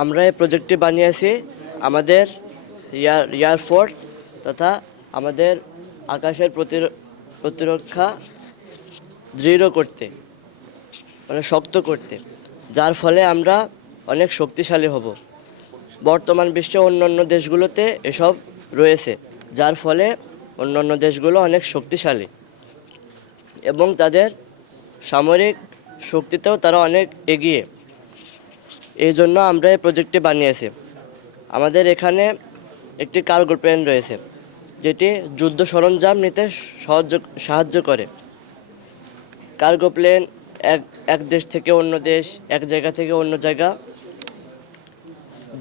আমরা এই প্রজেক্টটি বানিয়েছি আমাদের এয়ারফোর্স তথা আমাদের আকাশের প্রতিরক্ষা দৃঢ় করতে, মানে শক্ত করতে, যার ফলে আমরা অনেক শক্তিশালী হব। বর্তমান বিশ্বে অন্যান্য দেশগুলোতে এসব রয়েছে, যার ফলে অন্যান্য দেশগুলো অনেক শক্তিশালী এবং তাদের সামরিক শক্তিতেও তারা অনেক এগিয়ে। এই জন্য আমরা এই প্রজেক্টটি বানিয়েছি। আমাদের এখানে একটি কার্গো প্লেন রয়েছে, যেটি যুদ্ধ সরঞ্জাম নিতে সাহায্য করে। কার্গো প্লেন এক এক দেশ থেকে অন্য দেশ, এক জায়গা থেকে অন্য জায়গা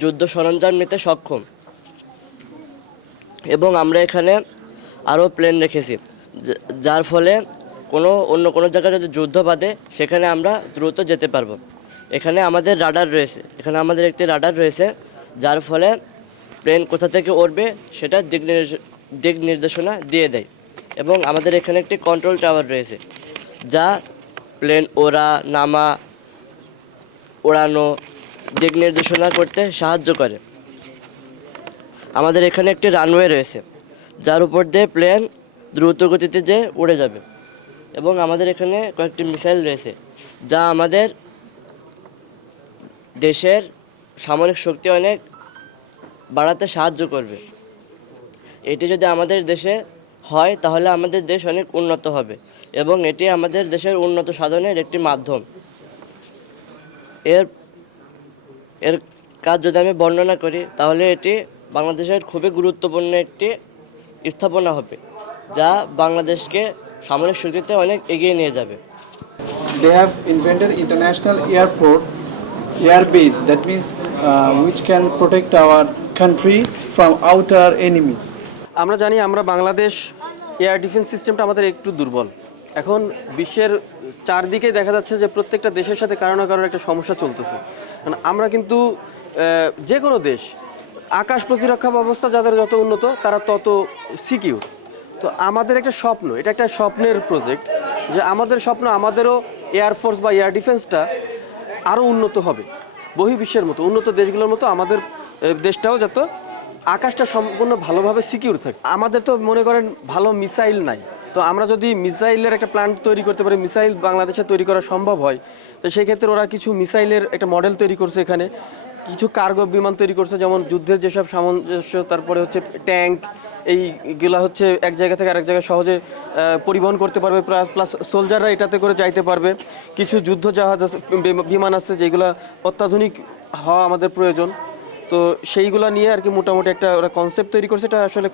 যুদ্ধ সরঞ্জাম নিতে সক্ষম। এবং আমরা এখানে আরও প্লেন রেখেছি, যার ফলে অন্য কোনো জায়গায় যদি যুদ্ধ বাঁধে সেখানে আমরা দ্রুত যেতে পারবো। এখানে আমাদের একটি রাডার রয়েছে, যার ফলে প্লেন কোথা থেকে উড়বে সেটা দিক নির্দেশনা দিয়ে দেয়। এবং আমাদের এখানে একটি কন্ট্রোল টাওয়ার রয়েছে, যা প্লেন ওড়ানো দিক নির্দেশনা করতে সাহায্য করে। আমাদের এখানে একটি রানওয়ে রয়েছে, যার উপর দিয়ে প্লেন দ্রুত গতিতে যে উড়ে যাবে। এবং আমাদের এখানে কয়েকটি মিসাইল রয়েছে, যা আমাদের দেশের সামরিক শক্তি অনেক বাড়াতে সাহায্য করবে। এটি যদি আমাদের দেশে হয় তাহলে আমাদের দেশ অনেক উন্নত হবে এবং এটি আমাদের দেশের উন্নত সাধনের একটি মাধ্যম। এর এর কাজ যদি আমি বর্ণনা করি তাহলে এটি বাংলাদেশের খুবই গুরুত্বপূর্ণ একটি স্থাপনা হবে, যা বাংলাদেশকে সামরিক শক্তিতে অনেক এগিয়ে নিয়ে যাবে। They have invented international air base, that means which can protect our country from outer enemy. আমরা জানি আমরা বাংলাদেশ এয়ার ডিফেন্স সিস্টেমটা আমাদের একটু দুর্বল। এখন বিশ্বের চারদিকে দেখা যাচ্ছে যে প্রত্যেকটা দেশের সাথে কারো না কারোর একটা সমস্যা চলতেছে। মানে আমরা কিন্তু যে কোনো দেশ আকাশ প্রতিরক্ষা ব্যবস্থা যাদের যত উন্নত তারা তত সিকিউর। তো আমাদের একটা স্বপ্ন, এটা একটা স্বপ্নের প্রজেক্ট, যে আমাদের স্বপ্ন আমাদেরও এয়ারফোর্স বা এয়ার ডিফেন্সটা আরও উন্নত হবে, বহির্বিশ্বের মতো উন্নত দেশগুলোর মতো আমাদের দেশটাও যত আকাশটা সম্পূর্ণ ভালোভাবে সিকিউর থাকে। আমাদের তো মনে করেন ভালো মিসাইল নাই, তো আমরা যদি মিসাইলের একটা প্ল্যান্ট তৈরি করতে পারি, মিসাইল বাংলাদেশে তৈরি করা সম্ভব হয়, তো সেই ক্ষেত্রে ওরা কিছু মিসাইলের একটা মডেল তৈরি করছে, এখানে কিছু কার্গো বিমান তৈরি করছে, যেমন যুদ্ধের যেসব সামঞ্জস্য, তারপরে হচ্ছে ট্যাঙ্ক, এইগুলা হচ্ছে এক জায়গা থেকে আরেক জায়গায় সহজে পরিবহন করতে পারবে, প্লাস সোলজাররা এটাতে করে যাইতে পারবে। কিছু যুদ্ধ জাহাজ আছে, বিমান আছে, যেগুলো অত্যাধুনিক হওয়া আমাদের প্রয়োজন। তো সেইগুলো নিয়ে আর কি মোটামুটি একটা ওরা কনসেপ্ট তৈরি করছে। এটা আসলে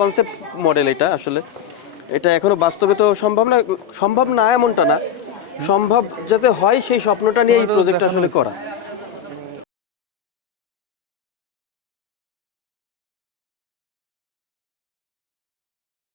কনসেপ্ট মডেল, এটা আসলে এটা এখনো বাস্তবে তো সম্ভব না এমনটা না, সম্ভব যাতে হয় সেই স্বপ্নটা নিয়ে এই প্রজেক্টটা আসলে করা।